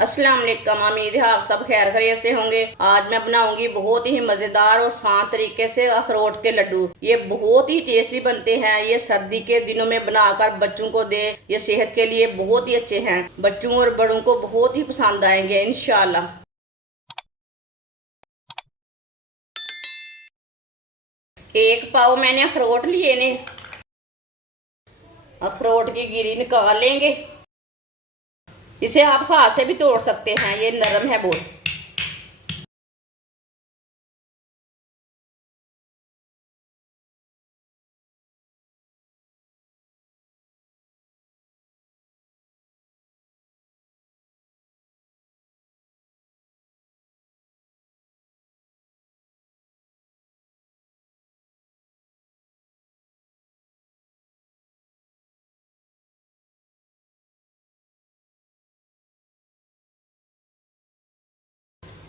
अस्सलाम वालेकुम। उम्मीद है आप सब खैर खैरियत से होंगे। आज मैं बनाऊंगी बहुत ही मज़ेदार और आसान तरीके से अखरोट के लड्डू। ये बहुत ही टेस्टी बनते हैं। ये सर्दी के दिनों में बनाकर बच्चों को दे, ये सेहत के लिए बहुत ही अच्छे हैं। बच्चों और बड़ों को बहुत ही पसंद आएंगे इंशाल्लाह। एक पाव मैंने अखरोट लिए ने। अखरोट की गिरी निकाल लेंगे। इसे आप हाथ से भी तोड़ सकते हैं, ये नरम है बहुत।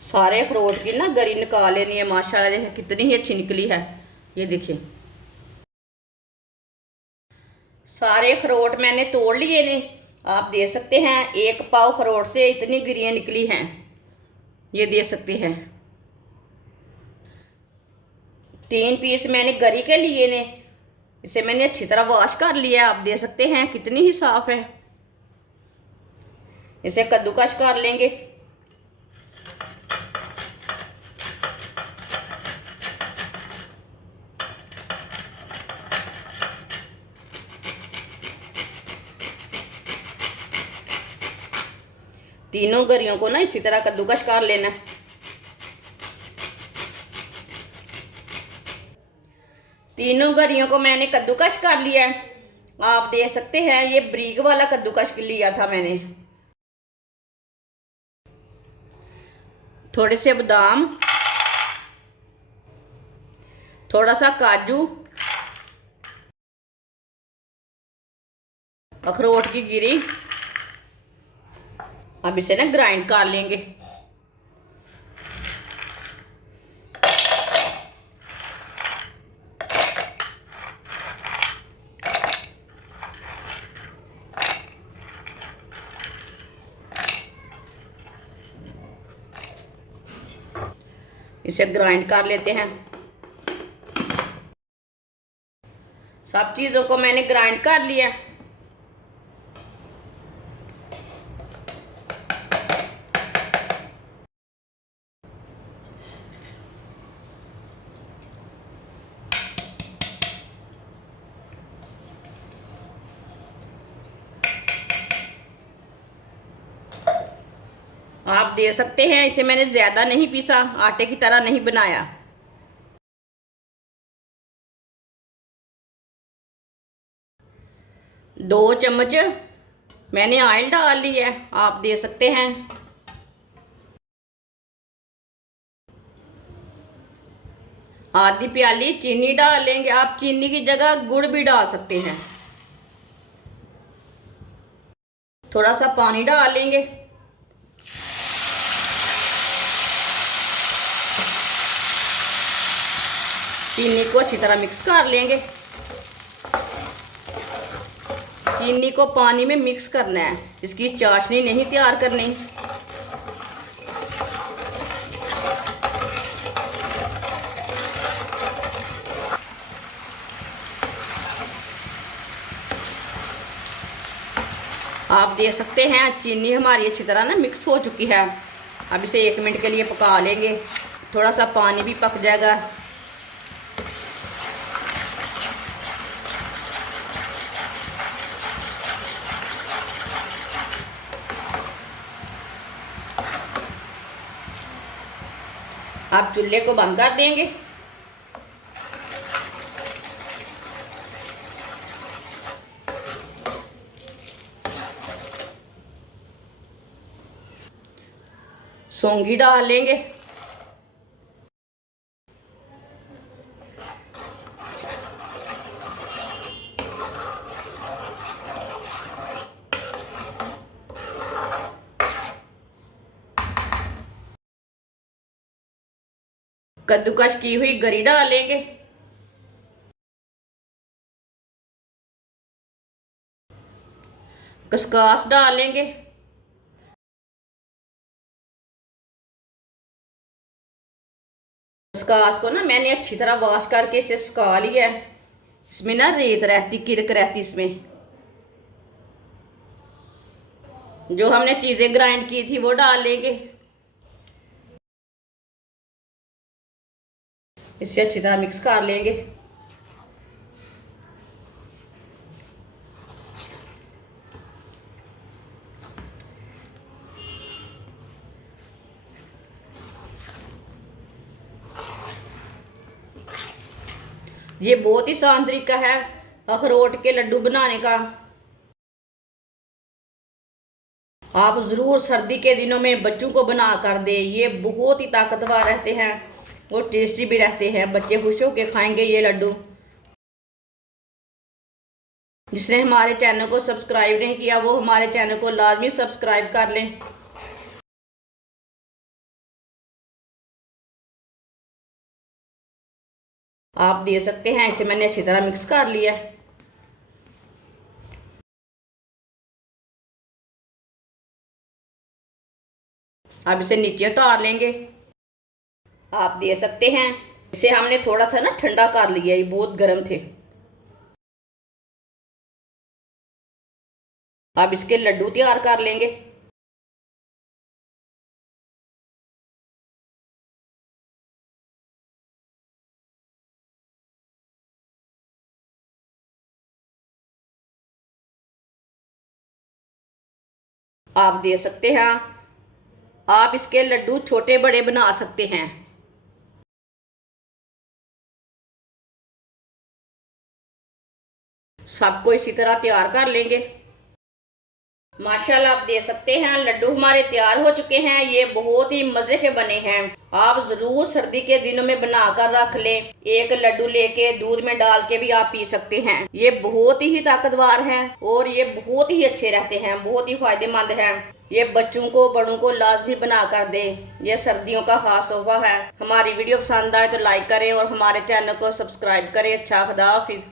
सारे अखरोट की ना गरी निकाल लेनी है। माशाल्लाह देखिए कितनी ही अच्छी निकली है। ये देखिए सारे अखरोट मैंने तोड़ लिए ने। आप दे सकते हैं एक पाव अखरोट से इतनी गिरियाँ निकली हैं, ये दे सकते हैं। 3 पीस मैंने गरी के लिए ने। इसे मैंने अच्छी तरह वॉश कर लिया। आप दे सकते हैं कितनी ही साफ है। इसे कद्दूकश कर लेंगे। तीनों गरियों को ना इसी तरह कद्दूकश कर लेना। तीनों गरियों को मैंने कद्दूकश कर लिया है। आप दे सकते हैं ये ब्रीक वाला कद्दूकश लिया था मैंने। थोड़े से बादाम, थोड़ा सा काजू, अखरोट की गिरी। अब इसे ना ग्राइंड कर लेंगे। इसे ग्राइंड कर लेते हैं। सब चीज़ों को मैंने ग्राइंड कर लिया। आप दे सकते हैं इसे मैंने ज़्यादा नहीं पीसा, आटे की तरह नहीं बनाया। दो चम्मच मैंने ऑयल डाल लिया है। आप दे सकते हैं। आधी प्याली चीनी डाल लेंगे। आप चीनी की जगह गुड़ भी डाल सकते हैं। थोड़ा सा पानी डाल लेंगे। चीनी को अच्छी तरह मिक्स कर लेंगे। चीनी को पानी में मिक्स करना है, इसकी चाशनी नहीं तैयार करनी। आप दे सकते हैं चीनी हमारी अच्छी तरह ना मिक्स हो चुकी है। अब इसे 1 मिनट के लिए पका लेंगे। थोड़ा सा पानी भी पक जाएगा। आप चूल्हे को बंद कर देंगे। सौंगी डाल लेंगे। कद्दूकश की हुई गरी डाल लेंगे। खसखस डाल लेंगे। स्कास को ना मैंने अच्छी तरह वॉश करके इसे सुखा लिया है। इसमें ना रेत रहती, किरक रहती इसमें। जो हमने चीज़ें ग्राइंड की थी वो डाल लेंगे। इसे अच्छी तरह मिक्स कर लेंगे। ये बहुत ही आसान तरीका है अखरोट के लड्डू बनाने का। आप ज़रूर सर्दी के दिनों में बच्चों को बना कर दें। ये बहुत ही ताकतवर रहते हैं और टेस्टी भी रहते हैं। बच्चे खुश होकर खाएंगे ये लड्डू। जिसने हमारे चैनल को सब्सक्राइब नहीं किया वो हमारे चैनल को लाजमी सब्सक्राइब कर लें। आप दे सकते हैं। इसे मैंने अच्छी तरह मिक्स कर लिया। अब इसे नीचे उतार लेंगे। आप दे सकते हैं। इसे हमने थोड़ा सा ना ठंडा कर लिया, ये बहुत गर्म थे। अब इसके लड्डू तैयार कर लेंगे। आप दे सकते हैं। आप इसके लड्डू छोटे बड़े बना सकते हैं। सबको इसी तरह तैयार कर लेंगे। माशाल्लाह आप दे सकते हैं लड्डू हमारे तैयार हो चुके हैं। ये बहुत ही मज़े के बने हैं। आप ज़रूर सर्दी के दिनों में बना कर रख लें। एक लड्डू लेके दूध में डाल के भी आप पी सकते हैं। ये बहुत ही ताकतवर हैं और ये बहुत ही अच्छे रहते हैं, बहुत ही फायदेमंद हैं। ये बच्चों को बड़ों को लाजमी बना कर दे। ये सर्दियों का खास तोहफा है। हमारी वीडियो पसंद आए तो लाइक करें और हमारे चैनल को सब्सक्राइब करें। अच्छा, खुदा हाफिज़।